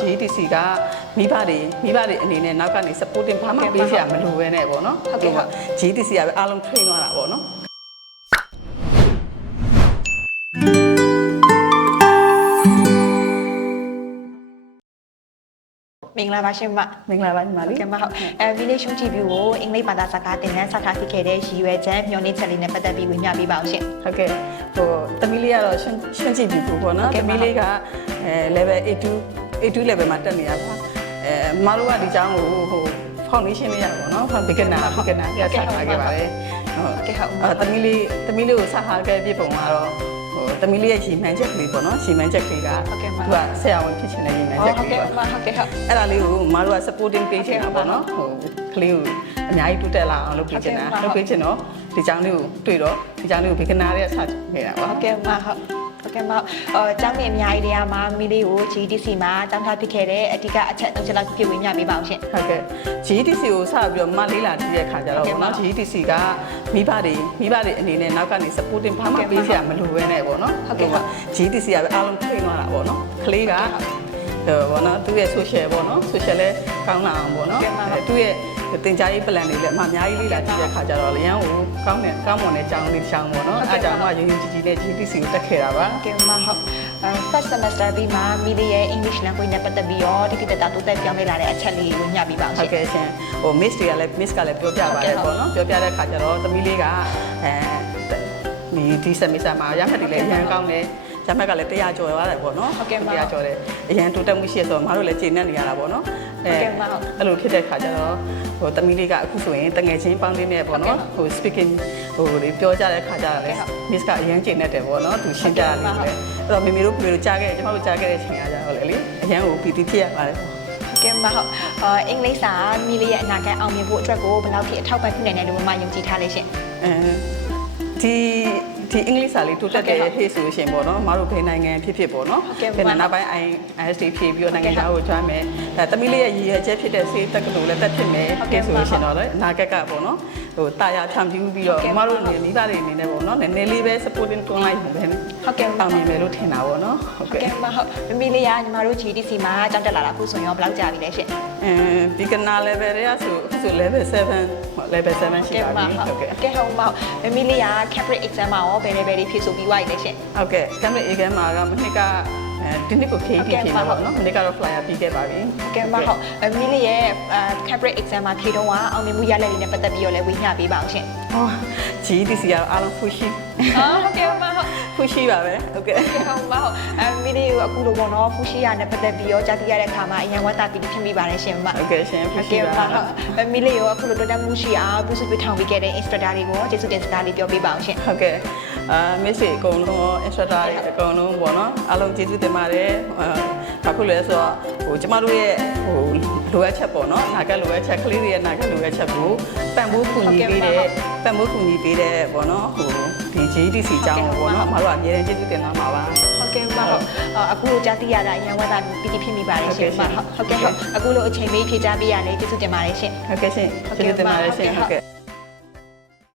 GTC ကမိဘတွေမိဘတွေအနေနဲ့နောက်ကနေ supporting ဘာမှပေးစရာမလိုဘဲနဲ့ပေါ့နော်ဟုတ်ကဲ့ဟုတ် GTC ကပဲအားလုံး train သွားတာပေါ့နော်မင်္ဂလာပါရှင်မမင်္ဂလာပါညီမဟုတ်လေးကဲ့မဟုတ်အဲဒီနေ့ရှုံးကြည့်ပြီးကိုအင်္ဂလိပ်ဘာသာစကားသင်တန်းဆက်ထားဖြစ်ခဲ့တဲ့ရည်ရွယ်ချက်မျှော်လင့်ချက်လေးနဲ့ပတ်သက်ပြီးဝင်ပြပေးပါအောင်ရှင်ဟုတ်ကဲ့ဟိုတမီလေးကတော့ရှင်းရှင်းကြည့်ပြီပေါ့နော်ဟုတ်ကဲ့တမီလေးကအဲ level A2 A2 level မှာတက်နေရပါအဲမတို့ကဒီကျောင်းကိုဟို foundation လေးရပါတော့နော် beginner beginner ပြဆက်ထားခဲ့ပါတယ်ဟုတ်ကဲ့ဟုတ်အဲတမီလေးတမီလေးကိုဆက်ထားခဲ့ပြပုံကတော့ဟိုတမီလေးရဲ့ရီမှန်ချက်ကလေးပေါ့နော်ရီမှန်ချက်ကလေးကဟုတ်ကဲ့ပါသူကဆရာဝန်ဖြစ်ချင်တဲ့ရီမှန်ချဟုတ်က်ကကဲ့လေးမပေါ့ဟုတ်ကဲ့ဟုတ်အဲ့ဒါလေးကိုမတို့က supporting page နေတာပေါ့နော်ဟိုကလေးကိုအများကြီးတိုးတက်လာအောင်လုပ်ပေးချင်တာဟုတ်ကဲ့ပါလုပ်ပေးချင်တော့ဒီကျောင်းလေးကိုတွေ့တော့ဒီကျောင်းလေးကို beginner တွေကစနေတာပါဟုတ်ကဲ့မဟုတ် ဟုတ်ကဲ့မဟုတ်အဲကျောင်းမြင်အများကြီးတွေကမှမိလေးကို GDC မှာတောင်းထားဖြစ်ခဲ့တဲ့အဓိကအချက်၃ချက်လောက်ပြည့်ဝင်ပြပေးပါအောင်ရှင် ဟုတ်ကဲ့ GTC ကိုစပြီးတော့မလေးလာကြည့်တဲ့ခါကျတော့ဟုတ်ကဲ့ပေါ့နော်ပါ GTC ကမိဘတွေမိဘတွေအနေနဲ့နောက်ကနေ supporting ဘာမှဟုတ်ကဲ့ပါပေးစရာမလိုဘဲနဲ့ပေါ့နော်ဟုတ်ကဲ့ပါ GTC ကပဲအားလုံး train သွားတာပေါ့နော်ကလေးကဟုတ်ကဲ့ပါဟိုဘောနော်သူ့ရဲ့ social ပေါ့နော် social လဲကောင်းလာအောင်ပေါ့နော်ဟုတ်ကဲ့ပါအဲသူ့ရဲ့ တင် जा ရေး plan တွေလည်းအမှအများကြီးလေးလာကြည့်တဲ့ခါကျတော့လျမ်းကိုကောင်းတဲ့ကောင်းမွန်တဲ့ကျောင်းလေးကျောင်းပေါ့နော်ဟုတ်ကဲ့အဲကြောင့်ပါမှရင်းရင်းကြီးကြီးနဲ့ GTC ကိုတက်ခဲ့တာပါကဲမဟုတ်အဲ first semester ပြီးမှမိလေးရဲ့ English language နဲ့ပတ်သက်ပြီးတော့ဒီကိတတာတိုးတက်ပြောင်းလဲလာတဲ့အချက်လေးကိုညှပြပါအောင်ဟုရှင်တ်ကဲ့ရှင်ဟို miss တွေကလည်း miss ကလည်းပြောပြပါတယ်ပေါ့နော်ပြောပြတဲ့ခါကျတော့သမီးလေးကအဲဒီဒီ semester မှာရမှတ်တွေလည်းအရင်ကောင်းတယ် ရမှတ်ကလည်း100ကျော်သွားတယ်ပေါ့နော်ဟုတ်ကဲ့ပါ100ကျော်တယ်အရင်တိုးတက်မှုရှိရဆိုတော့မတို့လည်းကျေနပ်နေရတာပေါ့နော်ဟုတ်ကဲ့ပါဟုတ်အဲ့လိုဖြစ်တဲ့ခါကျတော့ဟိုသမီးလေးကအခုဆိုရင်တငယ်ချင်းပေါင်းလေးနဲ့ပေါ့နော်ဟို speaking ဟိုဒီပြောကြတဲ့ခါကျတော့လေဟုတ်ကဲ့ miss ကအရင်ကျေနပ်တယ်ပေါ့နော်သူရှင်းပြတယ်လေဟုတ်ကဲ့ပါအဲ့တော့မေမေတို့ဖေမေတို့ကြားခဲ့တယ်ကျမတို့ကြားခဲ့တဲ့အချိန်ကကြတော့လေလေအရင်ကိုပီတိဖြစ်ရပါတယ်ကဲမဟုတ်အဲအင်္ဂလိပ်စာမိလေးရဲ့အနာဂတ်အောင်မြင်ဖို့အတွက်ကိုဘယ်လောက်ထိအထောက်ပံ့ပြုနိုင်တယ်လို့မမယုံကြည်ထားလဲရှင်အဲဒီ ဒီအင်္ဂလိပ်စာလေးတိုးတက်တဲ့ဟုတ်ကဲ့ဖြစ်ဆိုရှင်ပေါ့နော်မတို့ဘယ်နိုင်ငံဖြစ်ဖြစ်ပေါ့နော်ဟုတ်ကဲ့ပါဘယ်နောက်ပိုင်း ISD ဖြည့်ပြီးတော့နိုင်ငံဟုတ်ကဲ့ခြားကိုကျွမ်းမယ်အဲတမီးလေးရဲ့ရည်ရွယ်ချက်ဖြစ်တဲ့စေးတက္ကသိုလ်လည်းတက်ဖြစ်မယ်ဟုတ်ကဲ့ဆိုပါလို့ရှင်တော့လေအနာဂတ်ကပေါ့နော်ဟိုတာယာဖြန့်ဖြူးပြီးတော့ဟုတ်ကဲ့မတို့နေမိဘတွေအနေနဲ့ပေါ့နော်နည်းနည်းလေးပဲ supporting တွန်းလိုက်ပုံပဲနဲ့ဟုတ်ကဲ့ပါအောင်မြင်မယ်လို့ထင်တာပေါ့နော်ဟုတ်ကဲကဲ့မဟုတ်မမီလေးကညီမတို့ GDC မှာကြောင်းတက်လာတာအခုဆိုရင်ဘယ်လောက်ကြာပြီလဲရှင်အဲဒီကနာ level တွေကဆိုအခုဆို level 7 level 7ရှိပါပြီဟုတ်ကဲ့ကဲဟုတ်မဟုတ်မမီလေးက Cambridge exam မှာရောဘယ် level တွေဖြည့်ဆိုပြီးသွားပြီလဲရှင်ဟုတ်ကဲ့ကမ်မရအေကဲမှာကမနှစ်ကအဲဒီနှစ်ကို KP ဖြေမှာပေါ့နော်မနှစ်ကတော့ flyer ပြီးခဲ့ပါပြီကဲမဟုတ်မမီလေးရဲ့ Cambridge exam မှာဖြည့်တော့အောင်မြင်မှုရလဒ်တွေနဲ့ပတ်သက်ပြီးတော့လည်းဝေမျှပေးပါအောင်ရှင်ဟော GDC ကတော့အားလုံးဖူရှိဟုတ်ကဲ့မဟုတ်ဖူရှိပါပဲဟုတ်ကဲ့ဟုတ်မဟုတ်အမီလေးကိုအခုလိုပေါ့နော်ဖူရှိရနဲ့ပတ်သက်ပြီးတော့ကြားသိရတဲ့အခါမှာအရင်ဝတ်တာပီတိဖြစ်မိပါတယ်ရှင်မဟုတ်ကဲ့ရှင်ဖူဟုတ်ရှိကဲ့ပါပါဟုတ်မီလေးရောအခုလိုတော်တက်မှုရှိအောင်ပြုစုပေးထောင်ပေးခဲ့တဲ့ instructor တွေကိုကျေးဇူးတင်စကားလေးပြောပေးပါအောင်ရှင်ဟုတ်ကဲ့အာ miss အကုန်လုံး instructor တွေအကုန်လုံးပေါ့နော်အားလုံးကျေးဇူးတင်ပါတယ်ဘာဖြစ်လဲဆိုတော့ဟိုကျမတို့ရဲ့ဟိုလိုအပ်ချက်ပေါ့နော်နာကလိုအပ်ချက်ကလေးတွေရဲ့နာကလိုအပ်ချက်ကိုပံ့ပိုးကူညီပေးတဲ့ပံ့ပိုးကူညီပေးတဲ့ပေါ့နော်ဟိုဒီ GDC ကျောင်းပေါ့နော်မတို့အမြဲတမ်းကျေးဇူးတင်လာမှာပါဟုတ်ကဲ့ပါဟုတ်အခုလိုကြားသိရတာအရင်ဝတ်တာပီတိဖြစ်မိပါတယ်ရှင်ဟုတ်ကဲ့ရှင်ဟုတ်ကဲ့ဟုတ်အခုလိုအချိန်ပေးဖြေကြားပေးရလေကျေးဇူးတင်ပါတယ်ရှင်ဟုတ်ကဲ့ရှင်ကျေးဇူးတင်ပါတယ်ရှင်ဟုတ်ကဲ့